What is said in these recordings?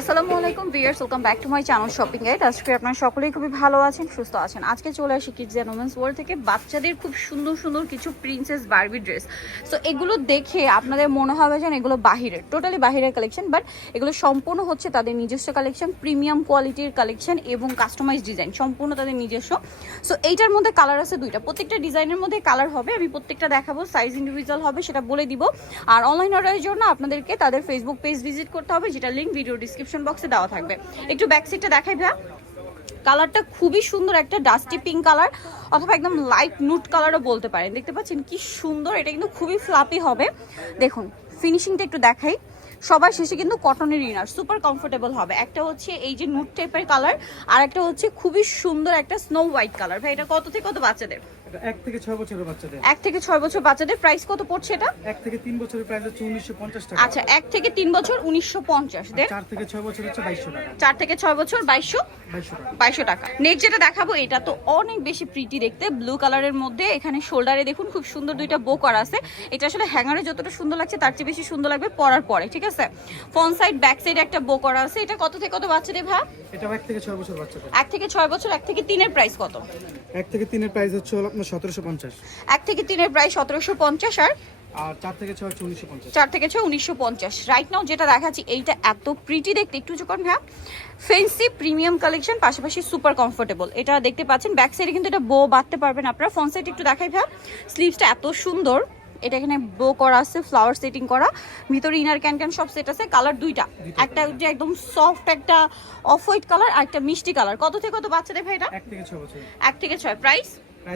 আসসালামু আলাইকুম viewers, welcome back to my channel shopping guide. আজকে আপনারা সকলেই খুবই ভালো আছেন, সুস্থ আছেন। আজকে চলে আসি কিডস অ্যান্ড ওমেন্স ওয়ার্ল্ড থেকে বাচ্চাদের খুব সুন্দর সুন্দর কিছু প্রিন্সেস বারবি ড্রেস। সো এগুলো দেখে আপনাদের মনে হবে যেন এগুলো বাহিরের, টোটালি বাহিরের কালেকশন, বাট এগুলো সম্পূর্ণ হচ্ছে তাদের নিজস্ব কালেকশন, প্রিমিয়াম কোয়ালিটির কালেকশন এবং কাস্টমাইজ ডিজাইন সম্পূর্ণ তাদের নিজস্ব। সো এইটার মধ্যে কালার আছে দুইটা, প্রত্যেকটা ডিজাইনের মধ্যে কালার হবে, আমি প্রত্যেকটা দেখাবো, সাইজ ইন্ডিভিজুয়াল হবে সেটা বলে দিব। আর অনলাইন অর্ডারের জন্য আপনাদেরকে তাদের ফেসবুক পেজ ভিজিট করতে হবে, যেটা লিঙ্ক ভিডিও ডিসক্রিপশন বক্সে দেওয়া থাকবে। একটু ব্যাক সাইডটা দেখাই ভাইয়া। কালারটা খুবই সুন্দর, একটা ডাস্টি পিঙ্ক কালার অথবা একদম লাইট নুট কালারও বলতে পারেন। দেখতে পাচ্ছেন কি সুন্দর, এটা কিন্তু খুবই ফ্লাপি হবে। দেখুন ফিনিশিংটা একটু দেখাই। সবার শেষে কিন্তু কটনের ইনার, সুপার কমফোর্টেবল হবে। একটা হচ্ছে এই যে নুট টাইপের কালার, আর একটা হচ্ছে খুবই সুন্দর একটা স্নো হোয়াইট কালার। ভাই এটা কত থেকে কত বাচ্চাদের? 1 থেকে 6 বছরের বাচ্চাদের। 1 থেকে 6 বছর বাচ্চাদের। প্রাইস কত পড়ছে এটা? 1 থেকে 3 বছরের প্রাইস হচ্ছে 1950 টাকা। আচ্ছা, 1 থেকে 3 বছর 1950 দেন। 4 থেকে 6 বছর হচ্ছে 2200 টাকা। 4 থেকে 6 বছর 2200 টাকা। 2200 টাকা। নেক্সট যেটা দেখাবো এটা তো অনেক বেশি প্রিটি দেখতে, ব্লু কালারের মধ্যে। এখানে শোল্ডারে দেখুন খুব সুন্দর দুইটা বো করা আছে। এটা আসলে হ্যাঙ্গারে যতটা সুন্দর লাগছে তার চেয়ে বেশি সুন্দর লাগবে পরার পরে, ঠিক আছে? ফ্রন্ট সাইড ব্যাক সাইড একটা বো করা আছে। এটা কত থেকে কত বাচ্চাদের ভাই? এটা 1 থেকে 6 বছর বাচ্চাদের। 1 থেকে 6 বছর। 1 থেকে 3 এর প্রাইস কত? 1 থেকে 3 এর প্রাইস হচ্ছে হলো আপনার 1750। 1 থেকে 3 এর প্রাইস 1750 আর 4 থেকে 6 হচ্ছে 1950। 4 থেকে 6 1950। রাইট নাও যেটা দেখাচ্ছি এইটা এত প্রিটি দেখতে, একটু যখন হ্যাঁ ফ্যান্সি প্রিমিয়াম কালেকশন, পাশাপাশি সুপার কমফোর্টেবল। এটা দেখতে পাচ্ছেন ব্যাক সাইডে কিন্তু এটা বো বাঁধতে পারবেন আপনারা। ফ্রন্ট সাইড একটু দেখাই ভাই, স্লিভসটা এত সুন্দর। এটা এখানে বো করা আছে, ফ্লাওয়ার সেটিং করা, ভিতরে ইনার ক্যান সব সেট আছে। কালার দুইটা, একটা যে একদম সফট একটা অফ হোয়াইট কালার, আর একটা মিষ্টি কালার। কত থেকে কত বাচ্চাদের ভাই এটা? 1 থেকে 6 বছর। 1 থেকে 6। প্রাইস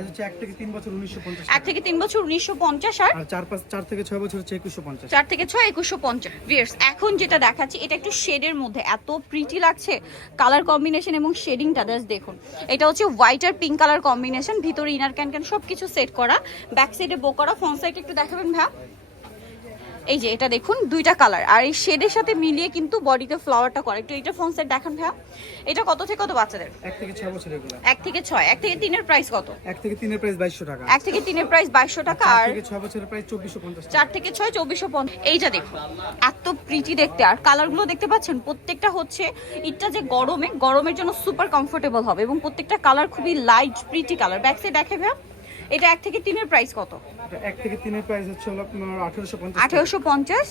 হচ্ছে 1 থেকে 3 বছর 1950 1 থেকে 3 বছর 1950। আর 4 থেকে 6 বছর হচ্ছে 2150। 4 থেকে 6 2150। ভিউয়ার্স এখন যেটা দেখাচ্ছি এটা একটু শেডের মধ্যে, এত প্রিটি লাগছে কালার কম্বিনেশন এবং শেডিংটা জাস্ট দেখুন। এটা হচ্ছে হোয়াইট আর পিঙ্ক কালার কম্বিনেশন, ভিতরে ইনার ক্যান সবকিছু সেট করা, ব্যাক সাইডে বো করা। ফ্রন্ট সাইডে একটু দেখাবেন ভাই। এই যে এটা দেখুন দুইটা কালার, আর এই শেডের সাথে মিলিয়ে কিন্তু বডিতে ফ্লাওয়ারটা করে। একটু এটা ফ্রন্ট সাইড দেখান ভাই। এটা কত থেকে কত বাচ্চাদের? 1 থেকে 6 বছর এগুলো। 1 থেকে 6। 1 থেকে 3 এর প্রাইস কত? 1 থেকে 3 এর প্রাইস 2200 টাকা। 1 থেকে 3 এর প্রাইস 2200 টাকা। আর 4 থেকে 6 বছরের প্রাইস 2450 টাকা। 4 থেকে 6 2450। এইটা দেখুন এত প্রিটি দেখতে, আর কালারগুলো দেখতে পাচ্ছেন প্রত্যেকটা হচ্ছে এটা যে গরমের জন্য সুপার কমফোর্টেবল হবে, এবং প্রত্যেকটা কালার খুবই light pretty colour. Back side দেখে ভাই। এটা 1 থেকে 3 এর প্রাইস কত? 1 থেকে 3 এর প্রাইস হচ্ছে হলো আপনার 1850। 1850।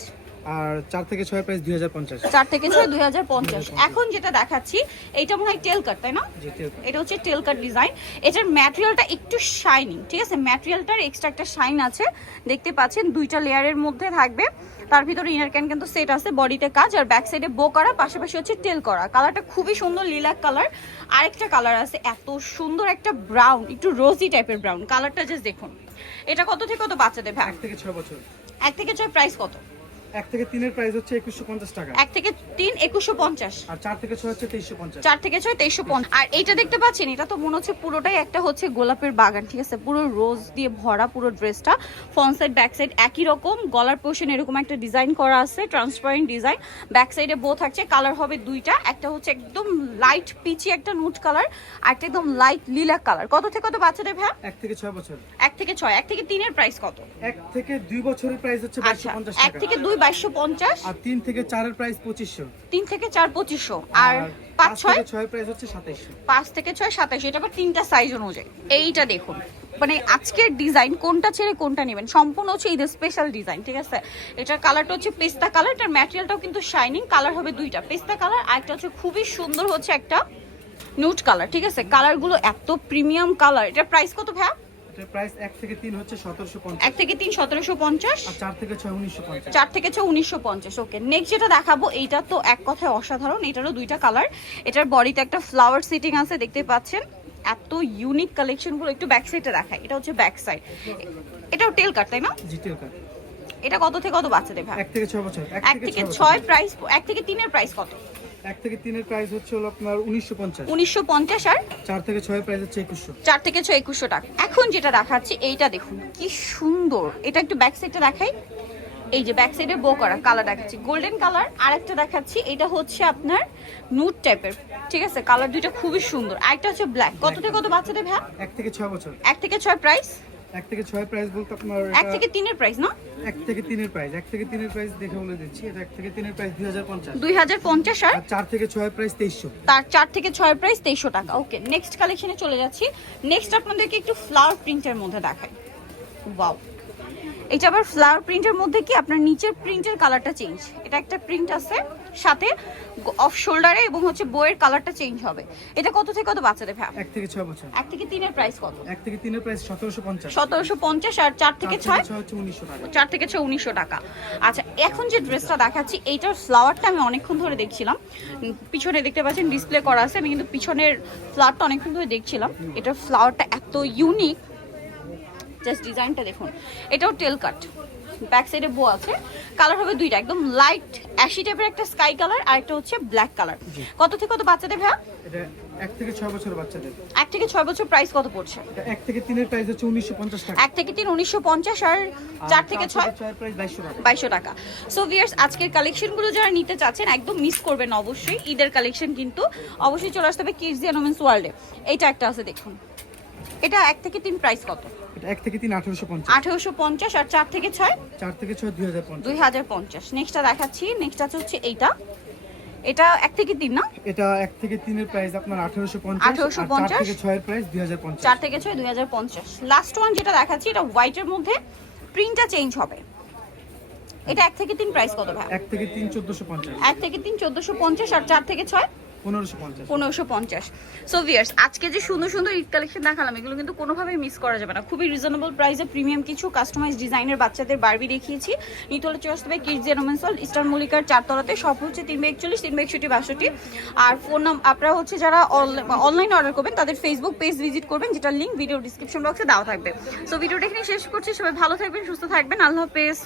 আর 4 থেকে 6 এর প্রাইস 2050। 4 থেকে 6 2050। এখন যেটা দেখাচ্ছি এইটা মনে হয় টেল কাট, তাই না? জি টেল কাট। এটা হচ্ছে টেল কাট ডিজাইন। এটার ম্যাটেরিয়ালটা একটু শাইনিং, ঠিক আছে? ম্যাটেরিয়ালটার এক্সট্রা একটা শাইন আছে, দেখতে পাচ্ছেন দুইটা লেয়ারের মধ্যে থাকবে। তার ভিতরে ইনার ক্যান কিন্তু সেট আছে, বডিতে কাজ, আর ব্যাক সাইডে বো করা, পাশাপাশি হচ্ছে টেল করা। কালারটা খুবই সুন্দর, লিলাক কালার। আরেকটা কালার আছে এত সুন্দর, একটা ব্রাউন, একটু রোজি টাইপের ব্রাউন কালারটা জাস্ট দেখুন। এটা কত থেকে কত বাচ্চাদের ভাই? 1 থেকে 6 বছর। 1 থেকে 6 প্রাইস কত? 1 থেকে 3 এর প্রাইস হচ্ছে 2150 টাকা। 1 থেকে 3 2150। আর 4 থেকে 6 হচ্ছে 2350। 4 থেকে 6 2350। আর এইটা দেখতে পাচ্ছেন, এটা তো মনে হচ্ছে পুরোটাই একটা হচ্ছে গোলাপের বাগান, ঠিক আছে? পুরো রোজ দিয়ে ভরা পুরো ড্রেসটা। ফ্রন্ট সাইড ব্যাক সাইড একই রকম, গলার পোর্শন এরকম একটা ডিজাইন করা আছে, ট্রান্সপারেন্ট ডিজাইন। ব্যাক সাইডে বো থাকছে, কালার হবে দুইটা, একটা হচ্ছে একদম লাইট পিচি একটা নুট কালার, আর একটা একদম লাইট লিলাক কালার। কত থেকে কত বাচ্চাদের ভাই? 1 থেকে 6 বছর। 1 থেকে 6। 1 থেকে 3 এর প্রাইস কত? 1 থেকে 2 বছরের প্রাইস হচ্ছে আচ্ছা, 2250 1 টাকা। থেকে 2 2250। আর 3 থেকে 4 এর প্রাইস 2500। 3 থেকে 4 2500। আর 5 5 থেকে 6 6 এর প্রাইস হচ্ছে 2700। 5 থেকে 6 2700। এটা আবার তিনটা সাইজ অনুযায়ী। এইটা দেখুন, মানে আজকের ডিজাইন কোনটা ছেড়ে কোনটা নেবেন, সম্পূর্ণ হচ্ছে ঈদের স্পেশাল ডিজাইন, ঠিক আছে? এটার কালারটা হচ্ছে পেস্তা কালার, এটার ম্যাটেরিয়ালটাও কিন্তু শাইনিং। কালার হবে দুইটা, পেস্তা কালার, আর একটা হচ্ছে খুবই সুন্দর হচ্ছে একটা নুট কালার, ঠিক আছে? কালারগুলো এত প্রিমিয়াম কালার। এটার প্রাইস কত ভাই? এটার প্রাইস 1 থেকে 3 হচ্ছে 1750। 1 থেকে 3 1750। আর 4 থেকে 6 1950। 4 থেকে 6 1950। ওকে, নেক্সট যেটা দেখাবো এইটা তো এক কথায় অসাধারণ। এটারও দুইটা কালার। এটার বডিতে একটা ফ্লাওয়ার সিটিং আছে, দেখতে পাচ্ছেন। এত ইউনিক কালেকশনগুলো। একটু ব্যাক সাইডটা দেখাই। এটা হচ্ছে ব্যাক সাইড, এটাও টেল কাট, তাই না? জি টেল কাট। এটা কত থেকে কত বাচ্চাদের ভাই? 1 থেকে 6 বছর। 1 থেকে 6 প্রাইস। 1 থেকে 3 এর প্রাইস কত? 1 থেকে 3 এর প্রাইস হচ্ছে হলো আপনার 1950। 1950। আর 4 থেকে 6 এর প্রাইস হচ্ছে 2100। 4 থেকে 6 2100 টাকা। এখন যেটা দেখাচ্ছি এইটা দেখুন কি সুন্দর। এটা একটু ব্যাক সাইডটা দেখাই। এই যে ব্যাক সাইডে বো করা কালার দেখাচ্ছি, গোল্ডেন কালার। আর একটা দেখাচ্ছি, এটা হচ্ছে আপনার নুট টাইপের, ঠিক আছে? কালার দুইটা খুবই সুন্দর। আরেকটা হচ্ছে ব্ল্যাক। কত থেকে কত বাচ্চাদের ভাই? 1 থেকে 6 বছর। 1 থেকে 6 প্রাইস। 1 থেকে 6 প্রাইস বলতে আপনার 1 থেকে 3 এর প্রাইস না? 1 থেকে 3 এর প্রাইস 1 থেকে 3 এর প্রাইস দেখে বলে দিচ্ছি। এটা 1 থেকে 3 এর প্রাইস 2050। 2050 আর আর 4 থেকে 6 এর প্রাইস 2300। তার 4 থেকে 6 এর প্রাইস 2300 টাকা। ওকে, নেক্সট কালেকশনে চলে যাচ্ছি। নেক্সট আপনাদেরকে একটু ফ্লাওয়ার প্রিন্টের মধ্যে দেখাই। ওয়াও, এটা আবার ফ্লাওয়ার প্রিন্টের মধ্যে কি আপনার নিচের প্রিন্টের কালারটা চেঞ্জ। এটা একটা প্রিন্ট আছে সাথে অফ শোল্ডারে এবং হচ্ছে বইয়ের কালারটা চেঞ্জ হবে। এটা কত থেকে কত বাচ্চাদের ভাই? 1 থেকে 6 বছর। 1 থেকে 3 এর প্রাইস কত? 1 থেকে 3 এর প্রাইস 1750। 1750 আর 4 থেকে 6 হচ্ছে 1900 টাকা। 4 থেকে 6 1900 টাকা। আচ্ছা, এখন যে ড্রেসটা দেখাচ্ছি এইটার ফ্লাওয়ারটা আমি অনেকক্ষণ ধরে দেখছিলাম। পিছনে দেখতে পাচ্ছেন ডিসপ্লে করা আছে, আমি কিন্তু পিছনের ফ্লাওয়ারটা অনেকক্ষণ ধরে দেখছিলাম। এটার ফ্লাওয়ারটা এত ইউনিক, জাস্ট ডিজাইনটা দেখুন। এটাও টেল কাট, ব্যাক সাইডে বো আছে। কালার হবে দুইটা, একদম লাইট অ্যাশি টাইপের একটা স্কাই কালার আর একটা হচ্ছে ব্ল্যাক কালার। কত থেকে কত বাচ্চাদের ভাইয়া? এটা 1 থেকে 6 বছর বাচ্চাদের। 1 থেকে 6 বছর প্রাইস কত পড়ছে? এটা 1 থেকে 3 এর প্রাইস হচ্ছে 1950 টাকা। 1 থেকে 3 1950 আর 4 থেকে 6 এর প্রাইস 2200 টাকা। 2200 টাকা। সো ভিউয়ার্স, আজকের কালেকশনগুলো যারা নিতে চাচ্ছেন একদম মিস করবেন অবশ্যই। ঈদের কালেকশন কিন্তু অবশ্যই চলে আসতে হবে কিডস এন্ড ওমেন্স ওয়ার্ল্ডে। এইটা একটা আছে দেখুন। এটা 1 থেকে 3 প্রাইস কত? এটা 1 থেকে 3 1850। 1850 আর 4 থেকে 6 4 থেকে 6 2050। 2050। নেক্সটটা দেখাচ্ছি। নেক্সট আছে হচ্ছে এইটা। এটা 1 থেকে 3 না? এটা 1 থেকে 3 এর প্রাইস আপনার 1850। 1850 আর 4 থেকে 6 এর প্রাইস 2050। 4 থেকে 6 2050। লাস্ট ওয়ান যেটা দেখাচ্ছি এটা হোয়াইটের মধ্যে, প্রিন্টটা চেঞ্জ হবে। এটা 1 থেকে 3 প্রাইস কত ভাই? 1 থেকে 3 1450। 1 থেকে 3 1450 আর 4 থেকে 6 1550। 1550। সো ভিউয়ার্স, আজকে যে সুন্দর সুন্দর ঈদ কালেকশন দেখালাম এগুলো কিন্তু কোনোভাবেই মিস করা যাবে না। খুবই রিজনেবল প্রাইসে প্রিমিয়াম কিছু কাস্টমাইজ ডিজাইনের বাচ্চাদের বারবি দেখিয়েছি। নিতে হলে চলে আসতে হবে kids and women's world, eastern মল্লিকার 4 তলাতে। সব হচ্ছে 341 361 62। আর ফোন আপনারা হচ্ছে যারা অনলাইনে অর্ডার করবেন তাদের ফেসবুক পেজ ভিজিট করবেন, যেটা লিংক ভিডিও ডিসক্রিপশন বক্সে দেওয়া থাকবে। সো ভিডিওটা এখানে শেষ করছি। সবাই ভালো থাকবেন, সুস্থ থাকবেন। আল্লাহ হাফেজ।